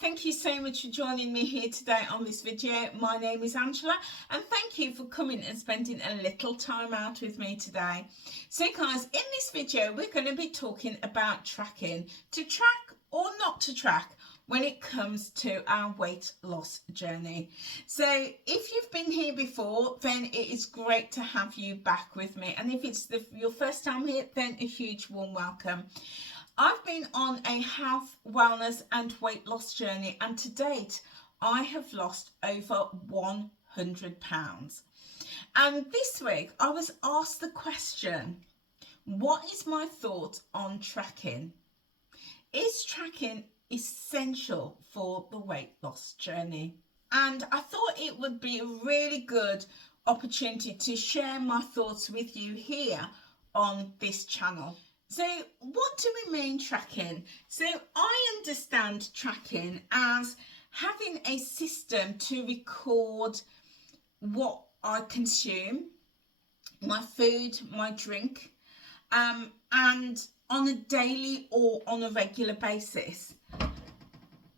thank you so much for joining me here today on this video. My name is Angela and thank you for coming and spending a little time out with me today. So guys, in this video we're going to be talking about tracking, to track or not to track when it comes to our weight loss journey. So if you've been here before, then it is great to have you back with me, and if it's your first time here, then a huge warm welcome. I've been on a health, wellness and weight loss journey, and to date I have lost over 100 pounds. And this week I was asked the question, what is my thought on tracking? Is tracking essential for the weight loss journey? And I thought it would be a really good opportunity to share my thoughts with you here on this channel. So what do we mean tracking? So I understand tracking as having a system to record what I consume, my food, my drink, and on a daily or on a regular basis.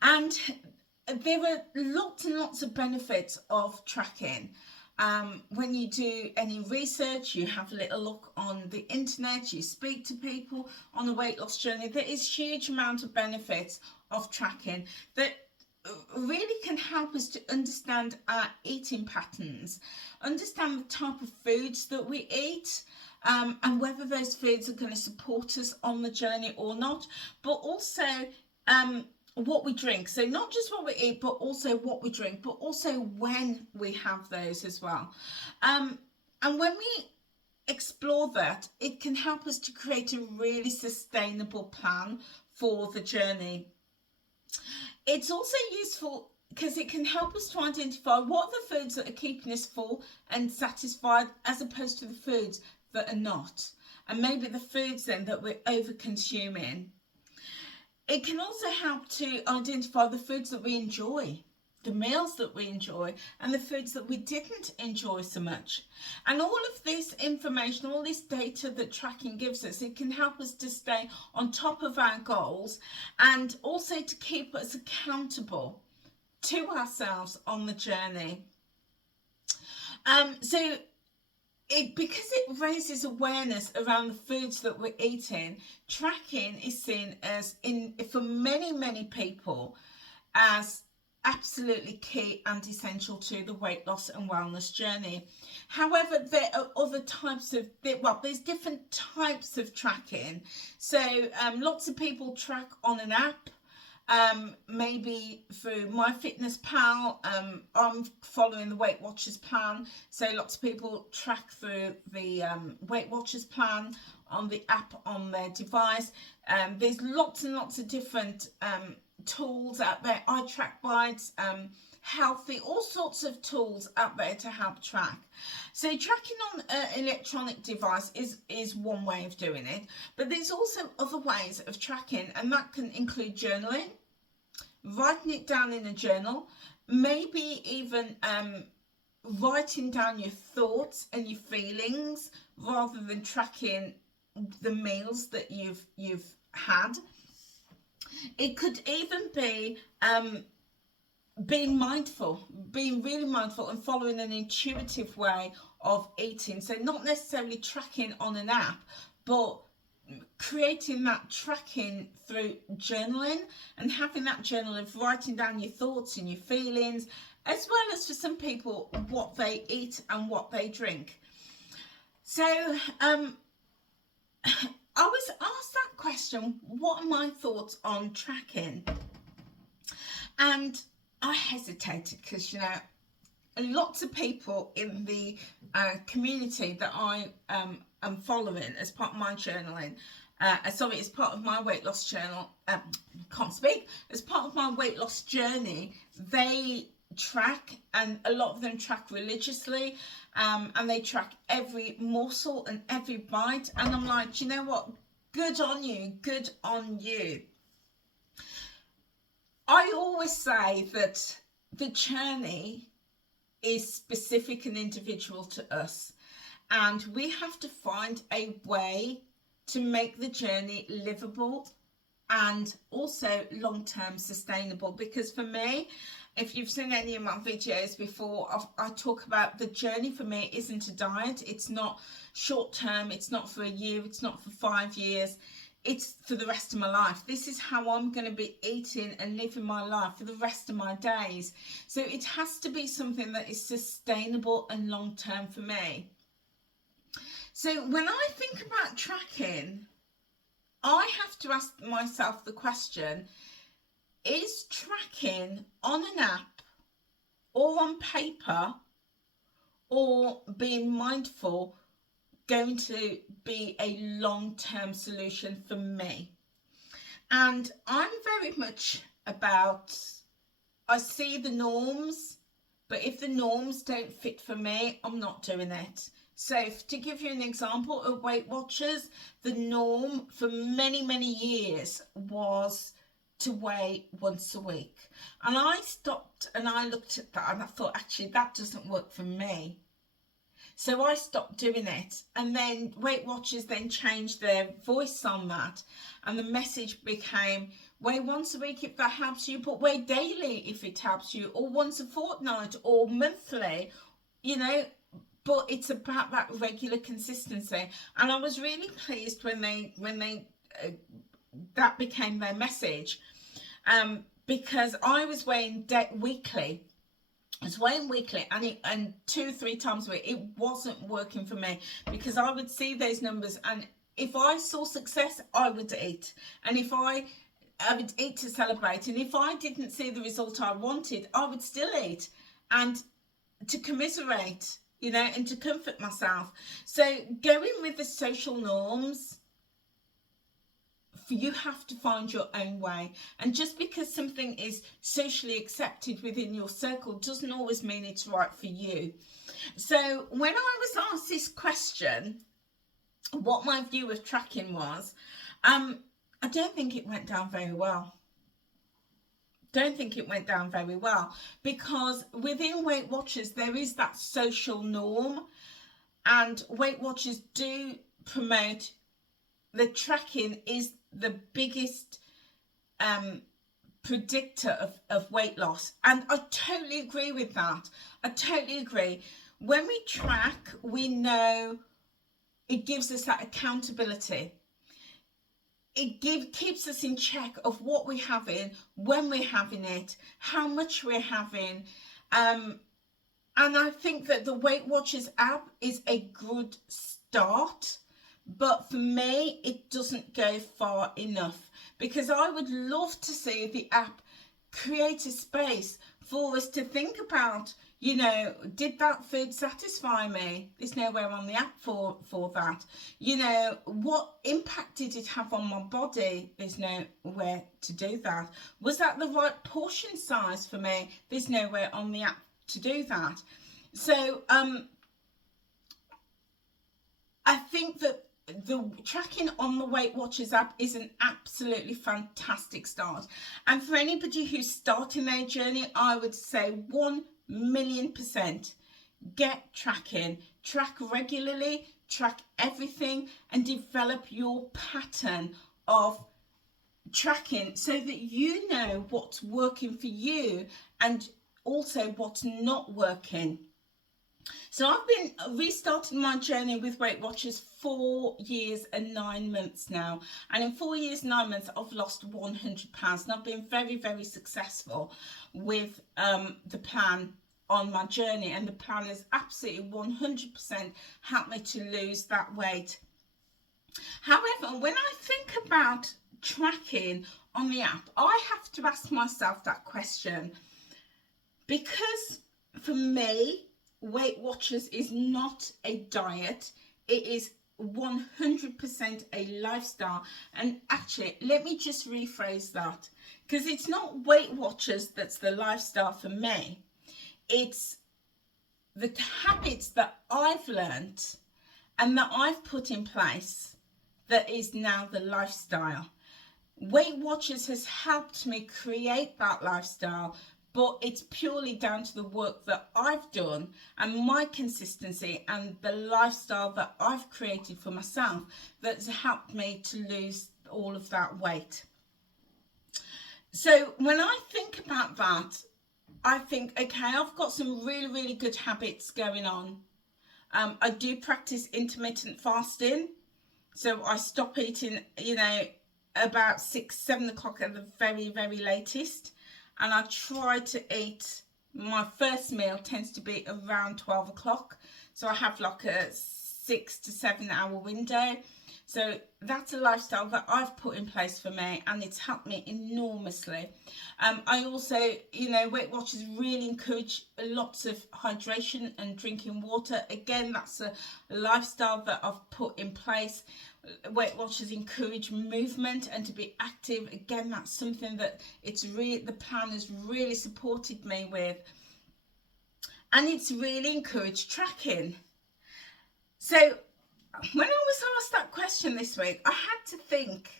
And there are lots and lots of benefits of tracking. When you do any research, you have a little look on the internet, you speak to people on a weight loss journey, there is huge amount of benefits of tracking that really can help us to understand our eating patterns, understand the type of foods that we eat, and whether those foods are going to support us on the journey or not, but also what we drink. So not just what we eat, but also what we drink, but also when we have those as well. And when we explore that, it can help us to create a really sustainable plan for the journey. It's also useful because it can help us to identify what are the foods that are keeping us full and satisfied, as opposed to the foods that are not, and maybe the foods then that we're over consuming. It can also help to identify the foods that we enjoy, the meals that we enjoy, and the foods that we didn't enjoy so much. And all of this information, all this data that tracking gives us, it can help us to stay on top of our goals and also to keep us accountable to ourselves on the journey. Because it raises awareness around the foods that we're eating, tracking is seen as, for many people, as absolutely key and essential to the weight loss and wellness journey. However, there are other types of, there's different types of tracking. So lots of people track on an app. Maybe through MyFitnessPal. I'm following the Weight Watchers plan, so lots of people track through the Weight Watchers plan on the app on their device. There's lots and lots of different tools out there. I Track Bites, Healthy, all sorts of tools out there to help track. So tracking on an electronic device is one way of doing it, but there's also other ways of tracking, and that can include journaling, writing it down in a journal, maybe even writing down your thoughts and your feelings rather than tracking the meals that you've had. It could even be being really mindful and following an intuitive way of eating. So not necessarily tracking on an app, but creating that tracking through journaling and having that journal of writing down your thoughts and your feelings, as well as for some people what they eat and what they drink. So I was asked that question, what are my thoughts on tracking? And I hesitated because, lots of people in the community that I am following as part of my journaling, as part of my weight loss journal, as part of my weight loss journey, they track, and a lot of them track religiously, and they track every morsel and every bite, and I'm like, you know what, good on you, good on you. I always say that the journey is specific and individual to us, and we have to find a way to make the journey livable and also long-term sustainable. Because for me, if you've seen any of my videos before, I talk about the journey for me isn't a diet. It's not short term, it's not for a year, it's not for 5 years, it's for the rest of my life. This is how I'm going to be eating and living my life for the rest of my days. So it has to be something that is sustainable and long term for me. So when I think about tracking, I have to ask myself the question, is tracking on an app or on paper or being mindful going to be a long-term solution for me? And I'm very much about, I see the norms, but if the norms don't fit for me, I'm not doing it. So to give you an example of Weight Watchers, the norm for many, many years was to weigh once a week. And I stopped and I looked at that and I thought, actually, that doesn't work for me. So I stopped doing it. And then Weight Watchers then changed their voice on that. And the message became, weigh once a week if that helps you, but weigh daily if it helps you, or once a fortnight or monthly, you know. But it's about that regular consistency. And I was really pleased when they that became their message, because I was weighing weekly. I was weighing weekly, and 2-3 times a week. It wasn't working for me, because I would see those numbers, and if I saw success, I would eat, and if I would eat to celebrate, and if I didn't see the result I wanted, I would still eat, and to commiserate, you know, and to comfort myself. So going with the social norms, you have to find your own way. And just because something is socially accepted within your circle doesn't always mean it's right for you. So when I was asked this question, what my view of tracking was, I don't think it went down very well. Because within Weight Watchers there is that social norm, and Weight Watchers do promote the tracking is the biggest predictor of weight loss, and I totally agree with that. I totally agree. When we track, we know it gives us that accountability. It keeps us in check of what we're having, when we're having it, how much we're having. And I think that the Weight Watchers app is a good start. But for me, it doesn't go far enough, because I would love to see the app create a space for us to think about, you know, did that food satisfy me? There's nowhere on the app for that. You know, what impact did it have on my body? There's nowhere to do that. Was that the right portion size for me? There's nowhere on the app to do that. So I think that the tracking on the Weight Watchers app is an absolutely fantastic start. And for anybody who's starting their journey, I would say 1,000,000% get tracking. Track regularly, track everything, and develop your pattern of tracking so that you know what's working for you and also what's not working. So I've been restarting my journey with Weight Watchers 4 years and 9 months now. And in 4 years, 9 months, I've lost 100 pounds. And I've been very, very successful with the plan on my journey. And the plan has absolutely 100% helped me to lose that weight. However, when I think about tracking on the app, I have to ask myself that question. Because for me, Weight Watchers is not a diet. It is 100% a lifestyle. And actually, let me just rephrase that, because it's not Weight Watchers that's the lifestyle for me. It's the habits that I've learnt and that I've put in place that is now the lifestyle. Weight Watchers has helped me create that lifestyle, but it's purely down to the work that I've done and my consistency and the lifestyle that I've created for myself that's helped me to lose all of that weight. So when I think about that, I think, okay, I've got some really, really good habits going on. I do practice intermittent fasting. So I stop eating, about 6-7 o'clock at the very, very latest. And I try to eat, my first meal tends to be around 12 o'clock. So I have like a 6 to 7 hour window. So that's a lifestyle that I've put in place for me, and it's helped me enormously. I also, Weight Watchers really encourage lots of hydration and drinking water. Again, that's a lifestyle that I've put in place. Weight Watchers encourage movement and to be active. Again, that's something that the plan has really supported me with. And it's really encouraged tracking. So when I was asked that question this week, I had to think,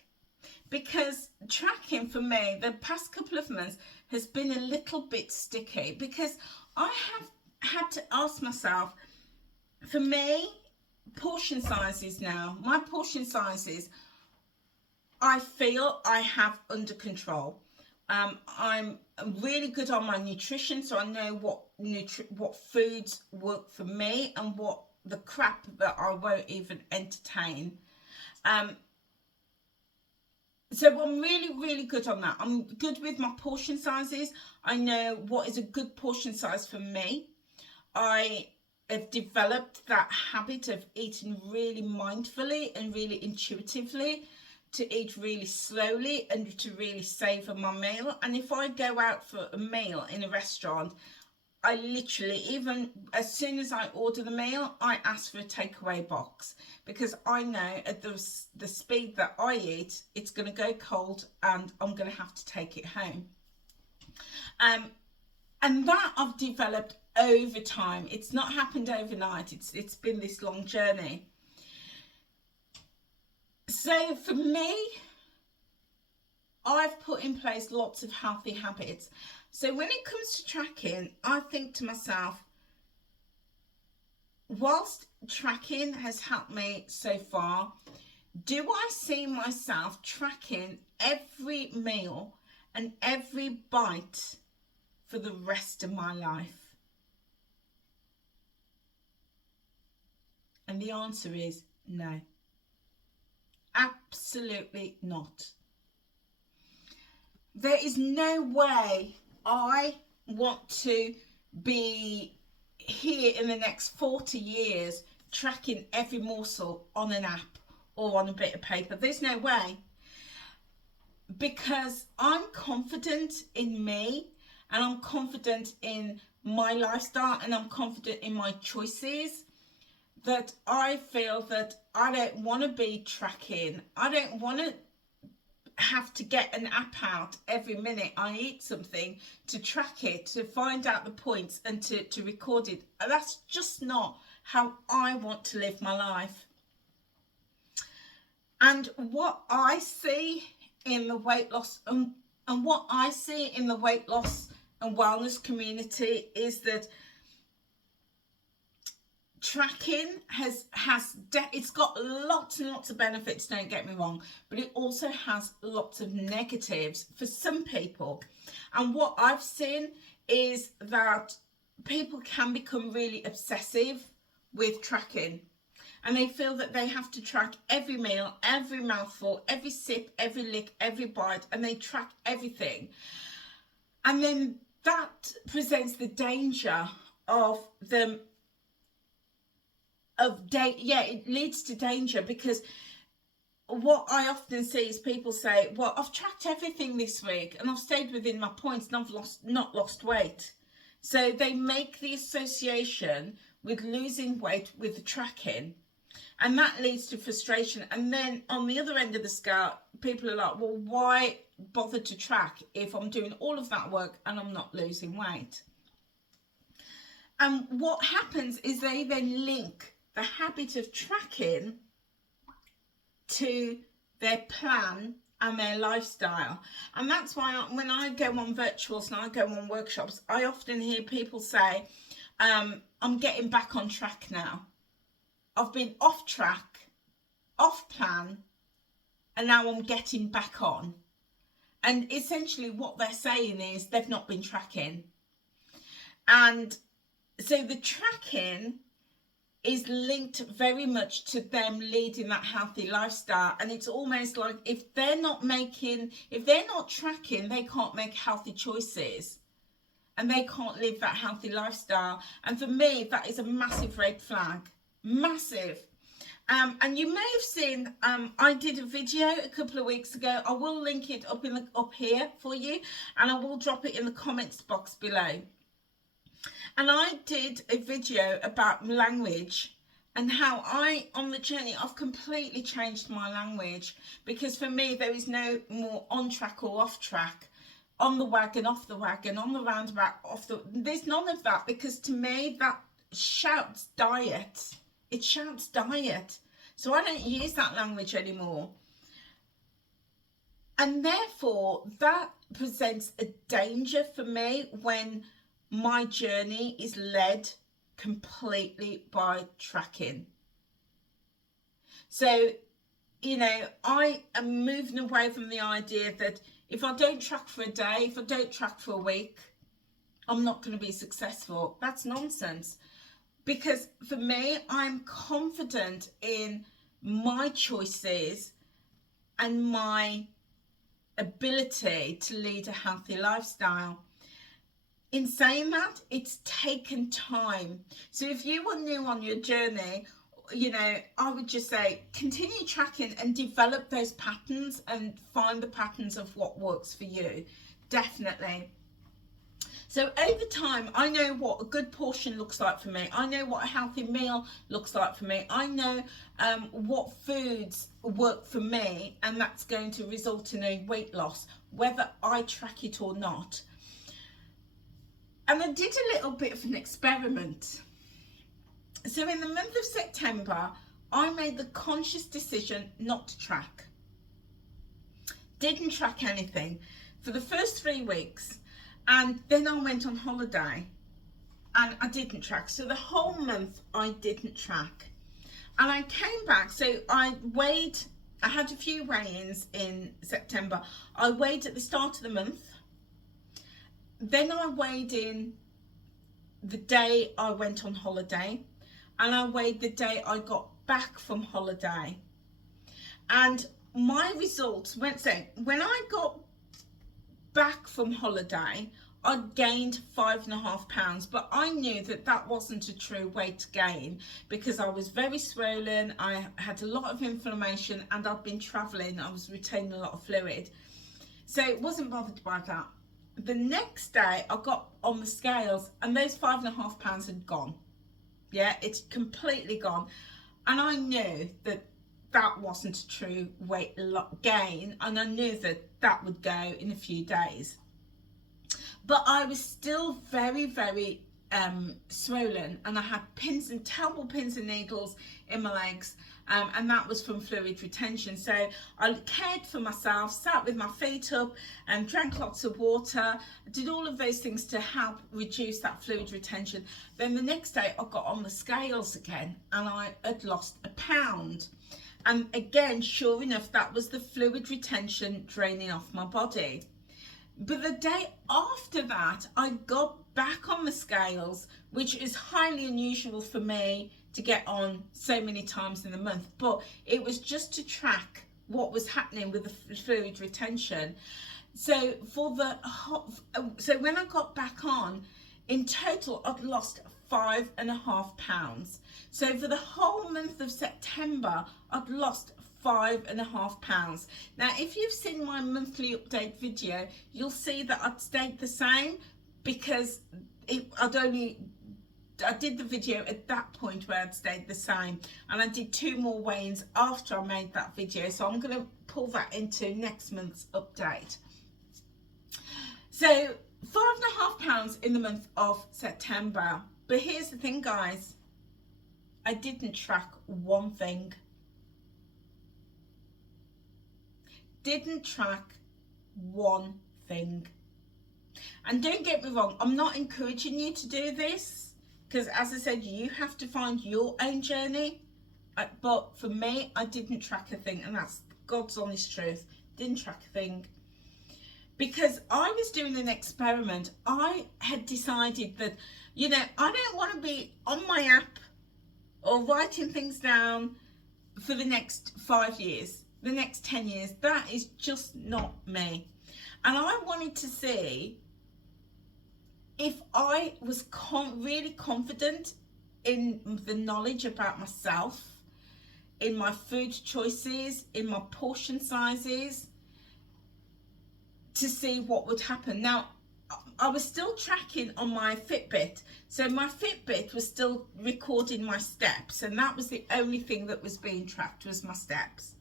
because tracking for me the past couple of months has been a little bit sticky, because I have had to ask myself, for me, portion sizes now, my portion sizes, I feel I have under control. I'm really good on my nutrition, so I know what foods work for me and what the crap that I won't even entertain. So I'm really, really good on that. I'm good with my portion sizes. I know what is a good portion size for me. I have developed that habit of eating really mindfully and really intuitively, to eat really slowly and to really savor my meal. And if I go out for a meal in a restaurant, I literally, even as soon as I order the meal, I ask for a takeaway box, because I know at the speed that I eat, it's going to go cold and I'm going to have to take it home. And that I've developed over time. It's not happened overnight. It's been this long journey. So for me, I've put in place lots of healthy habits. So when it comes to tracking, I think to myself, whilst tracking has helped me so far, do I see myself tracking every meal and every bite for the rest of my life? And the answer is no. Absolutely not. There is no way I want to be here in the next 40 years tracking every morsel on an app or on a bit of paper. There's no way. Because I'm confident in me, and I'm confident in my lifestyle, and I'm confident in my choices, that I feel that I don't want to be tracking. I don't want to have to get an app out every minute I eat something to track it, to find out the points and to record it. That's just not how I want to live my life. And what I see in the weight loss and what I see in the weight loss and wellness community is that tracking it's got lots and lots of benefits, don't get me wrong, but it also has lots of negatives for some people. And what I've seen is that people can become really obsessive with tracking, and they feel that they have to track every meal, every mouthful, every sip, every lick, every bite, and they track everything. And then that presents the danger of them it leads to danger, because what I often see is people say, well, I've tracked everything this week and I've stayed within my points and I've not lost weight. So they make the association with losing weight with the tracking, and that leads to frustration. And then on the other end of the scale, people are like, well, why bother to track if I'm doing all of that work and I'm not losing weight? And what happens is they then link the habit of tracking to their plan and their lifestyle. And that's why when I go on virtuals and I go on workshops, I often hear people say, I'm getting back on track now. I've been off track, off plan, and now I'm getting back on. And essentially what they're saying is they've not been tracking. And so the tracking is linked very much to them leading that healthy lifestyle. And it's almost like if they're not tracking, they can't make healthy choices and they can't live that healthy lifestyle. And for me, that is a massive red flag. Massive. And you may have seen, I did a video a couple of weeks ago. I will link it up here for you, and I will drop it in the comments box below. And I did a video about language and how on the journey, I've completely changed my language, because for me, there is no more on track or off track, on the wagon, off the wagon, on the roundabout, there's none of that, because to me, that shouts diet. It shouts diet. So I don't use that language anymore. And therefore, that presents a danger for me when my journey is led completely by tracking. So, you know, I am moving away from the idea that if I don't track for a day, if I don't track for a week, I'm not going to be successful. That's nonsense. Because for me, I'm confident in my choices and my ability to lead a healthy lifestyle. In saying that, it's taken time. So if you were new on your journey, you know, I would just say continue tracking and develop those patterns and find the patterns of what works for you. Definitely. So over time, I know what a good portion looks like for me. I know what a healthy meal looks like for me. I know what foods work for me, and that's going to result in a weight loss, whether I track it or not. And I did a little bit of an experiment. So in the month of September, I made the conscious decision not to track. Didn't track anything for the first 3 weeks. And then I went on holiday and I didn't track. So the whole month I didn't track. And I came back, so I had a few weigh-ins in September. I weighed at the start of the month. Then I weighed in the day I went on holiday. And I weighed the day I got back from holiday. And my results went, so when I got back from holiday, I gained 5.5 pounds, but I knew that that wasn't a true weight gain because I was very swollen, I had a lot of inflammation, and I'd been travelling, I was retaining a lot of fluid, so it wasn't bothered by that. The next day I got on the scales and those 5.5 pounds had gone. Yeah, it's completely gone, and I knew that that wasn't a true weight gain, and I knew that that would go in a few days. But I was still very, very swollen, and I had terrible pins and needles in my legs, and that was from fluid retention. So I cared for myself, sat with my feet up and drank lots of water, did all of those things to help reduce that fluid retention. Then the next day I got on the scales again and I had lost a pound. And again, sure enough, that was the fluid retention draining off my body. But the day after that, I got back on the scales, which is highly unusual for me to get on so many times in a month. But it was just to track what was happening with the fluid retention. So so when I got back on, in total, I'd lost 5.5 pounds. So for the whole month of September, I'd lost 5.5 pounds. Now, if you've seen my monthly update video, you'll see that I'd stayed the same because I did the video at that point where I'd stayed the same, and I did 2 more weigh-ins after I made that video. So I'm going to pull that into next month's update. So 5.5 pounds in the month of September. But here's the thing, guys. I didn't track one thing. Didn't track one thing. And don't get me wrong, I'm not encouraging you to do this, because as I said, you have to find your own journey. But for me, I didn't track a thing, and that's God's honest truth. Didn't track a thing. because I was doing an experiment. I had decided that, you know, I don't want to be on my app or writing things down for the next 5 years, the next 10 years. That is just not me. And I wanted to see if I was really confident in the knowledge about myself, in my food choices, in my portion sizes, to see what would happen. Now, I was still tracking on my Fitbit, so my Fitbit was still recording my steps, and that was the only thing that was being tracked, was my steps.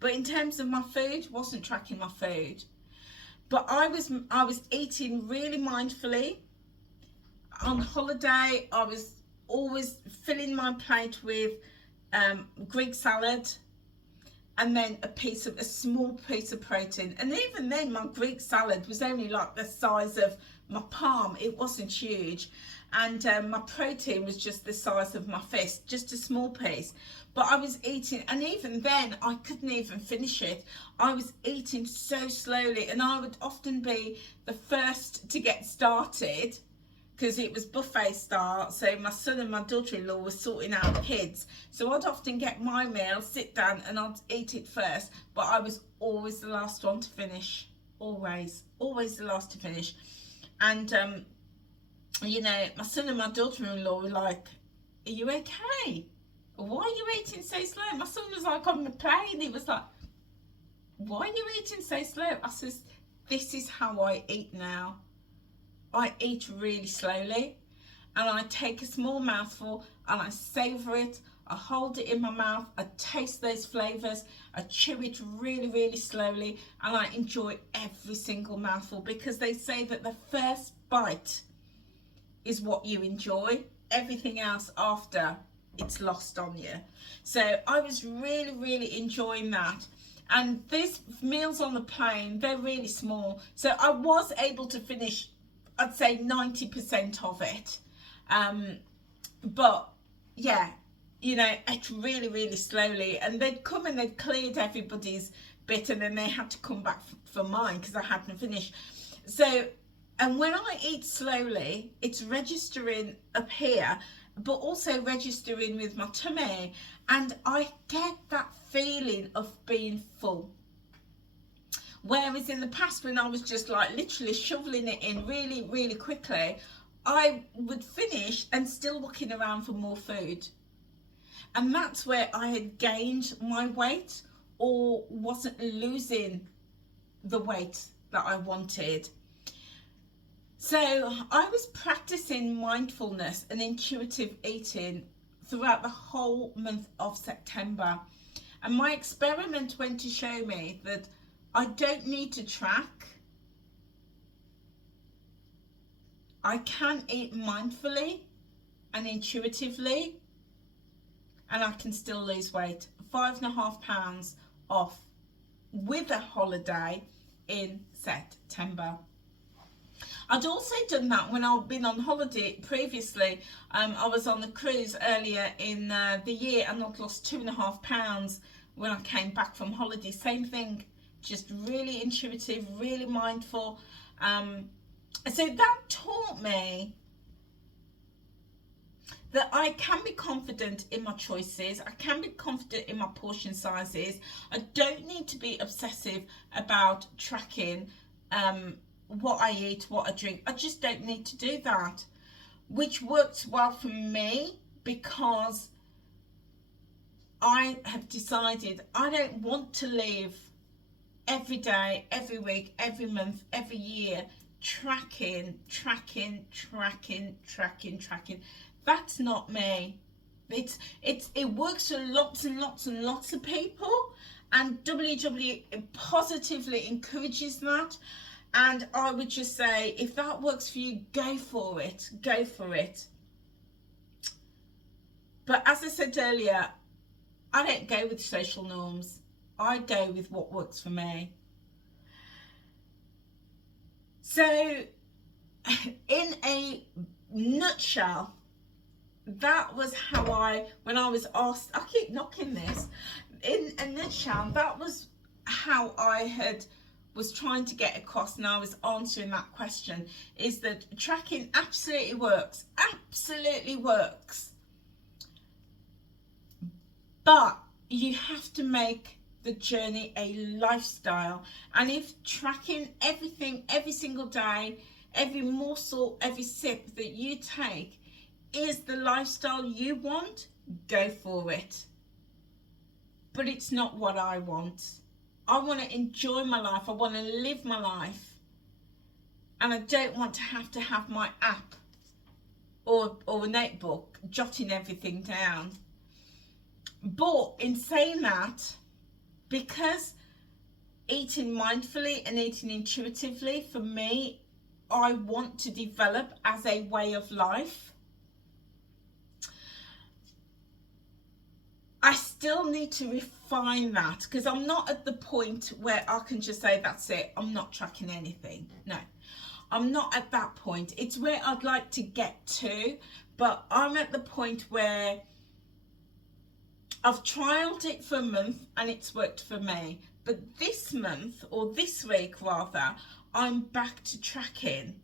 But in terms of my food, wasn't tracking my food. But I was eating really mindfully. On holiday, I was always filling my plate with Greek salad, and then a small piece of protein. And even then, my Greek salad was only like the size of my palm. It wasn't huge. And my protein was just the size of my fist, just a small piece. But I was eating, and even then I couldn't even finish it. I was eating so slowly, and I would often be the first to get started, because it was buffet style, so my son and my daughter-in-law were sorting out the kids. So I'd often get my meal, sit down, and I'd eat it first, but I was always the last one to finish. Always the last to finish. And, you know, my son and my daughter-in-law were like, are you okay? Why are you eating so slow? My son was like on the plane, he was like, why are you eating so slow? I says, this is how I eat now. I eat really slowly, and I take a small mouthful and I savour it. I hold it in my mouth, I taste those flavours, I chew it really, really slowly, and I enjoy every single mouthful, because they say that the first bite is what you enjoy. Everything else after, it's lost on you. So I was really, really enjoying that. And these meals on the plane, they're really small. So I was able to finish, I'd say 90% of it. But yeah, you know, it's really, really slowly. And they'd come and they'd cleared everybody's bit, and then they had to come back for mine because I hadn't finished. So, and when I eat slowly, it's registering up here, but also registering with my tummy. And I get that feeling of being full. Whereas in the past, when I was just like literally shoveling it in really, really quickly, I would finish and still looking around for more food. And that's where I had gained my weight, or wasn't losing the weight that I wanted. So I was practicing mindfulness and intuitive eating throughout the whole month of September. And my experiment went to show me that I don't need to track. I can eat mindfully and intuitively, and I can still lose weight. 5.5 pounds off with a holiday in September. I'd also done that when I'd been on holiday previously. I was on the cruise earlier in the year, and I'd lost 2.5 pounds when I came back from holiday. Same thing, just really intuitive, really mindful. So that taught me that I can be confident in my choices. I can be confident in my portion sizes. I don't need to be obsessive about tracking what I eat, what I drink. I just don't need to do that, which works well for me, because I have decided I don't want to live every day, every week, every month, every year tracking. That's not me. It works for lots and lots and lots of people, and WW positively encourages that. And I would just say, if that works for you, go for it. Go for it. But as I said earlier, I don't go with social norms. I go with what works for me. So, in a nutshell, that was how when I was asked, I keep knocking this, in a nutshell, that was how I had was trying to get across, and I was answering that question, is that tracking absolutely works, but you have to make the journey a lifestyle. And if tracking everything every single day, every morsel, every sip that you take is the lifestyle you want, go for it. But it's not what I want. I want to enjoy my life. I want to live my life. And I don't want to have my app or a notebook jotting everything down. But in saying that, because eating mindfully and eating intuitively, for me, I want to develop as a way of life. I still need to refine that, because I'm not at the point where I can just say, that's it, I'm not tracking anything. No, I'm not at that point. It's where I'd like to get to, but I'm at the point where I've trialed it for a month and it's worked for me. But this month, or this week rather, I'm back to tracking,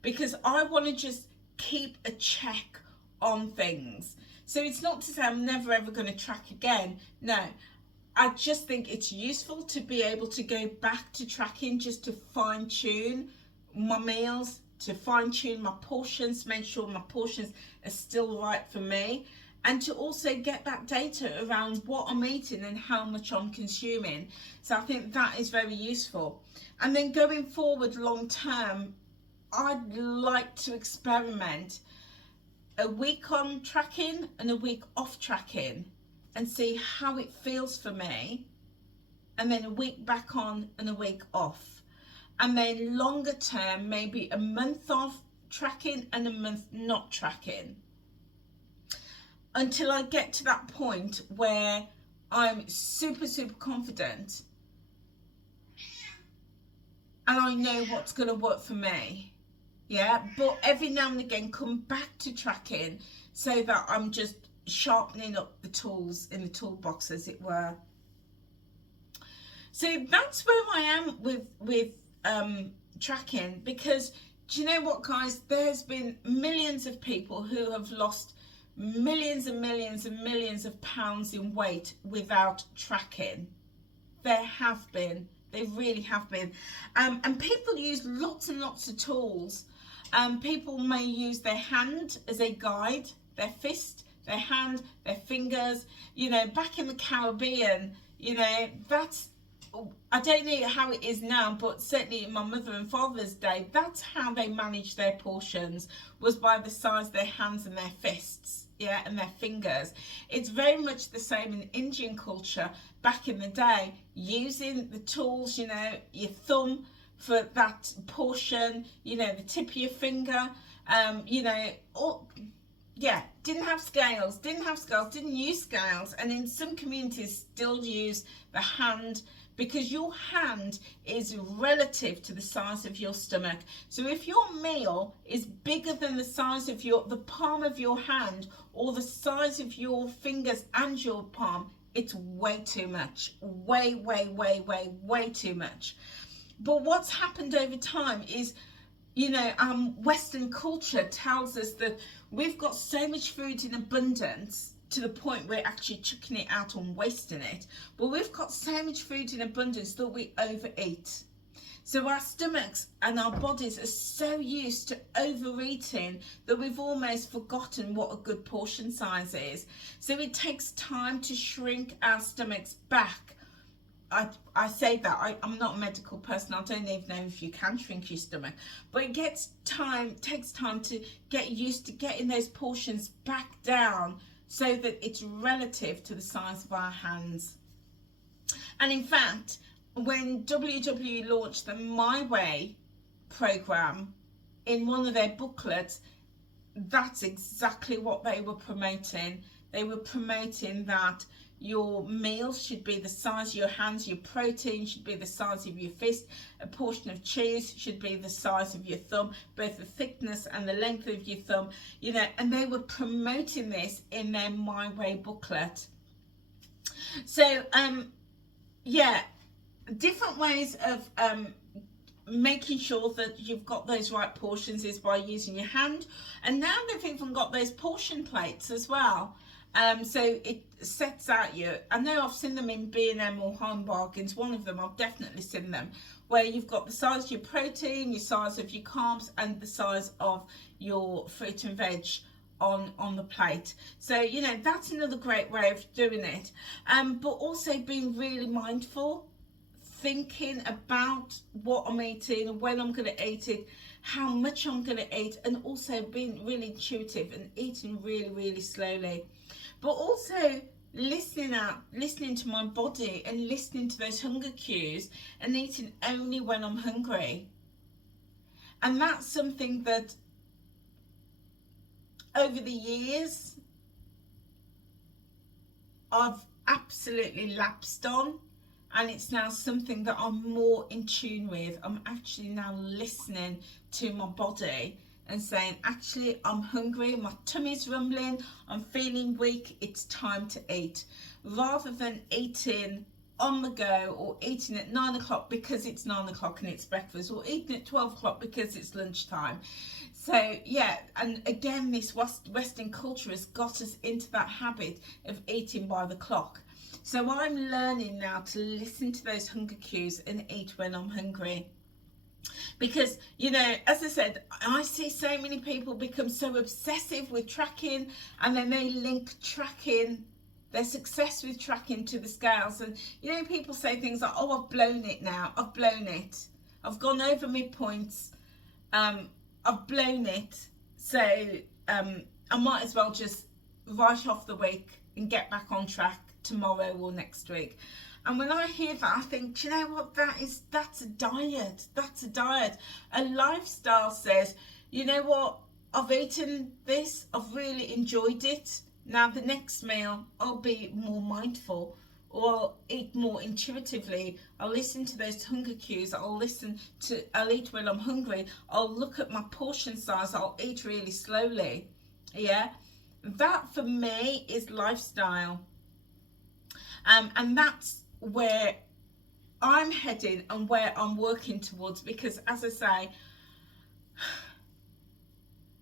because I want to just keep a check on things. So it's not to say I'm never ever going to track again. No, I just think it's useful to be able to go back to tracking, just to fine tune my meals, to fine tune my portions, make sure my portions are still right for me, and to also get that data around what I'm eating and how much I'm consuming. So I think that is very useful. And then going forward long term, I'd like to experiment a week on tracking and a week off tracking and see how it feels for me, and then a week back on and a week off, and then longer term maybe a month off tracking and a month not tracking, until I get to that point where I'm super confident and I know what's going to work for me. Yeah, but every now and again come back to tracking, so that I'm just sharpening up the tools in the toolbox, as it were. So that's where I am with tracking, because do you know what, guys? There's been millions of people who have lost millions and millions and millions of pounds in weight without tracking. There have been. They really have been. And people use lots and lots of tools. People may use their hand as a guide, their fist, their hand, their fingers. You know, back in the Caribbean, you know, that's, I don't know how it is now, but certainly in my mother and father's day, that's how they managed their portions, was by the size of their hands and their fists, yeah, and their fingers. It's very much the same in Indian culture back in the day, using the tools, you know, your thumb for that portion, you know, the tip of your finger, you know, all, yeah, didn't use scales, and in some communities still use the hand, because your hand is relative to the size of your stomach. So if your meal is bigger than the size of the palm of your hand, or the size of your fingers and your palm, it's way too much. Way too much. But what's happened over time is, you know, Western culture tells us that we've got so much food in abundance, to the point we're actually chucking it out and wasting it. But we've got so much food in abundance that we overeat. So our stomachs and our bodies are so used to overeating that we've almost forgotten what a good portion size is. So it takes time to shrink our stomachs back. I say that, I'm not a medical person, I don't even know if you can shrink your stomach, but it takes time to get used to getting those portions back down, so that it's relative to the size of our hands. And in fact, when WWE launched the My Way program, in one of their booklets, that's exactly what they were promoting. They were promoting that your meals should be the size of your hands, your protein should be the size of your fist, a portion of cheese should be the size of your thumb, both the thickness and the length of your thumb, you know, and they were promoting this in their My Way booklet. So, yeah, different ways of making sure that you've got those right portions is by using your hand. And now they've even got those portion plates as well. So it sets out your, I know I've seen them in B&M or Home Bargains, one of them I've definitely seen them, where you've got the size of your protein, your size of your carbs, and the size of your fruit and veg on the plate. So, you know, that's another great way of doing it. But also being really mindful, thinking about what I'm eating, when I'm going to eat it, how much I'm going to eat, and also being really intuitive and eating really, really slowly. But also listening to my body and listening to those hunger cues and eating only when I'm hungry. And that's something that over the years I've absolutely lapsed on, and it's now something that I'm more in tune with. I'm actually now listening to my body and saying, actually, I'm hungry, my tummy's rumbling, I'm feeling weak, it's time to eat, rather than eating on the go, or eating at 9 o'clock because it's 9 o'clock and it's breakfast, or eating at 12 o'clock because it's lunchtime. So yeah, and again, this Western culture has got us into that habit of eating by the clock. So I'm learning now to listen to those hunger cues and eat when I'm hungry. Because, you know, as I said, I see so many people become so obsessive with tracking, and then they link tracking, their success with tracking, to the scales. And, you know, people say things like, oh, I've blown it now, I've blown it, I've gone over midpoints, I've blown it, so I might as well just write off the week and get back on track tomorrow or next week. And when I hear that, I think, do you know what, that's a diet. That's a diet. A lifestyle says, you know what, I've eaten this, I've really enjoyed it. Now the next meal, I'll be more mindful, or I'll eat more intuitively. I'll listen to those hunger cues. I'll eat when I'm hungry. I'll look at my portion size. I'll eat really slowly. Yeah, that for me is lifestyle. And that's where I'm heading and where I'm working towards, because as I say,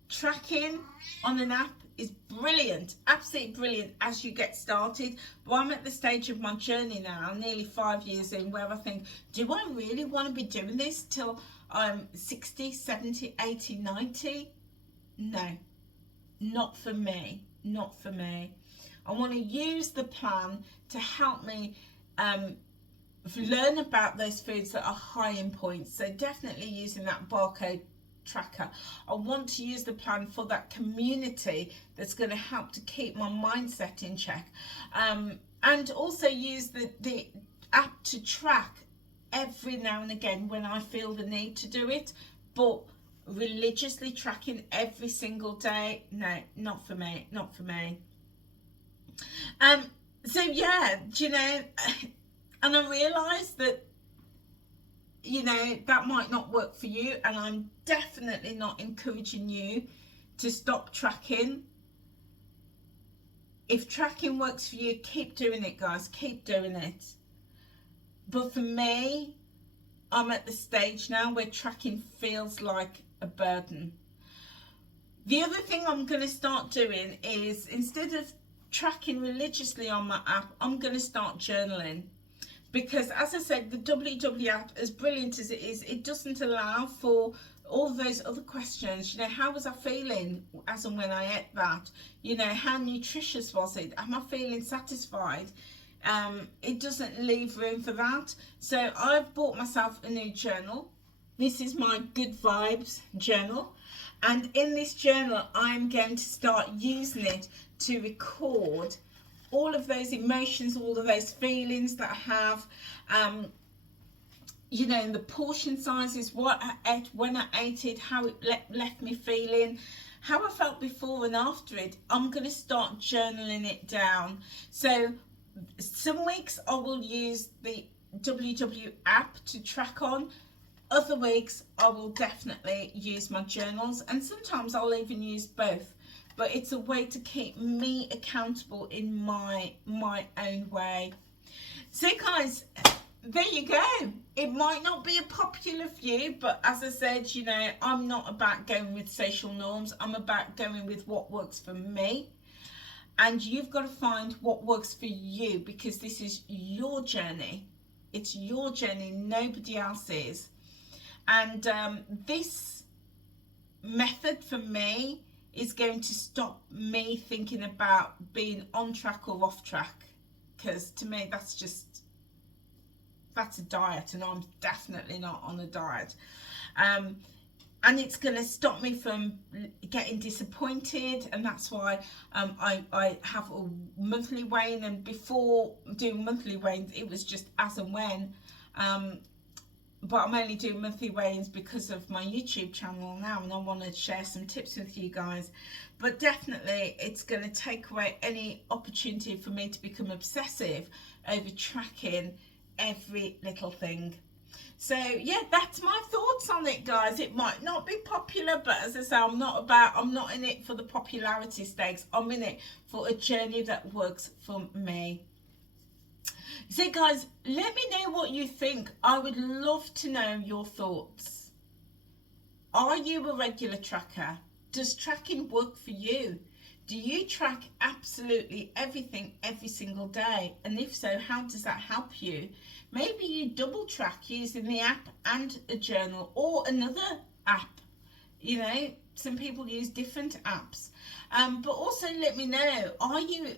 tracking on an app is brilliant, absolutely brilliant as you get started. But I'm at the stage of my journey now, nearly 5 years in, where I think, do I really want to be doing this till I'm 60, 70, 80, 90? No, not for me, not for me. I want to use the plan to help me learn about those foods that are high in points. So definitely using that barcode tracker. I want to use the plan for that community that's going to help to keep my mindset in check, and also use the app to track every now and again when I feel the need to do it. But religiously tracking every single day, no, not for me, not for me. So yeah, do you know, and I realised that, you know, that might not work for you, and I'm definitely not encouraging you to stop tracking. If tracking works for you, keep doing it, guys, keep doing it. But for me, I'm at the stage now where tracking feels like a burden. The other thing I'm going to start doing is, instead of tracking religiously on my app, I'm going to start journaling. Because as I said, the WW app, as brilliant as it is, it doesn't allow for all those other questions. You know, how was I feeling as and when I ate that? You know, how nutritious was it? Am I feeling satisfied? It doesn't leave room for that. So I've bought myself a new journal. This is my Good Vibes journal. And in this journal, I'm going to start using it to record all of those emotions, all of those feelings that I have, you know, the portion sizes, what I ate, when I ate it, how it left me feeling, how I felt before and after it. I'm going to start journaling it down. So some weeks I will use the WW app to track on. Other weeks I will definitely use my journals, and sometimes I'll even use both. But it's a way to keep me accountable in my own way. So guys, there you go. It might not be a popular view, but as I said, you know, I'm not about going with social norms. I'm about going with what works for me. And you've got to find what works for you, because this is your journey. It's your journey, nobody else's. And this method for me is going to stop me thinking about being on track or off track, because to me that's a diet, and I'm definitely not on a diet. And it's going to stop me from getting disappointed, and that's why I have a monthly weigh-in. And before doing monthly weigh-ins, it was just as and when, but I'm only doing monthly weigh-ins because of my YouTube channel now, and I want to share some tips with you guys. But definitely it's going to take away any opportunity for me to become obsessive over tracking every little thing. So yeah, that's my thoughts on it, guys. It might not be popular, but as I say, I'm not in it for the popularity stakes. I'm in it for a journey that works for me. So guys, let me know what you think. I would love to know your thoughts. Are you a regular tracker? Does tracking work for you? Do you track absolutely everything every single day? And if so, how does that help you? Maybe you double track using the app and a journal, or another app. You know, some people use different apps. But also let me know, are you,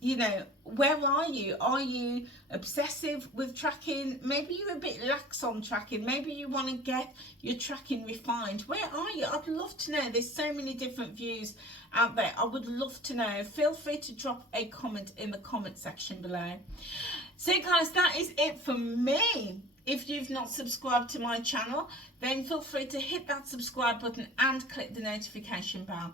you know, where are you? Are you obsessive with tracking? Maybe you're a bit lax on tracking. Maybe you want to get your tracking refined. Where are you? I'd love to know. There's so many different views out there. I would love to know. Feel free to drop a comment in the comment section below. So guys, that is it for me. If you've not subscribed to my channel, then feel free to hit that subscribe button and click the notification bell,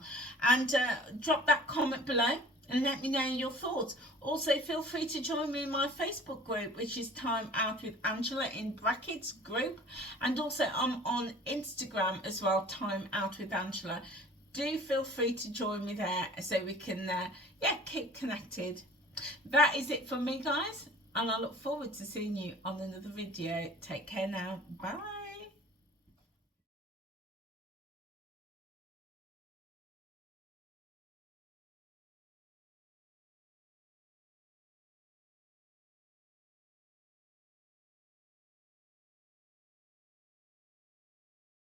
and drop that comment below and let me know your thoughts. Also, feel free to join me in my Facebook group, which is Time Out with Angela in brackets group, and also I'm on Instagram as well, Time Out with Angela. Do feel free to join me there so we can keep connected. That is it for me, guys, and I look forward to seeing you on another video. Take care now. Bye.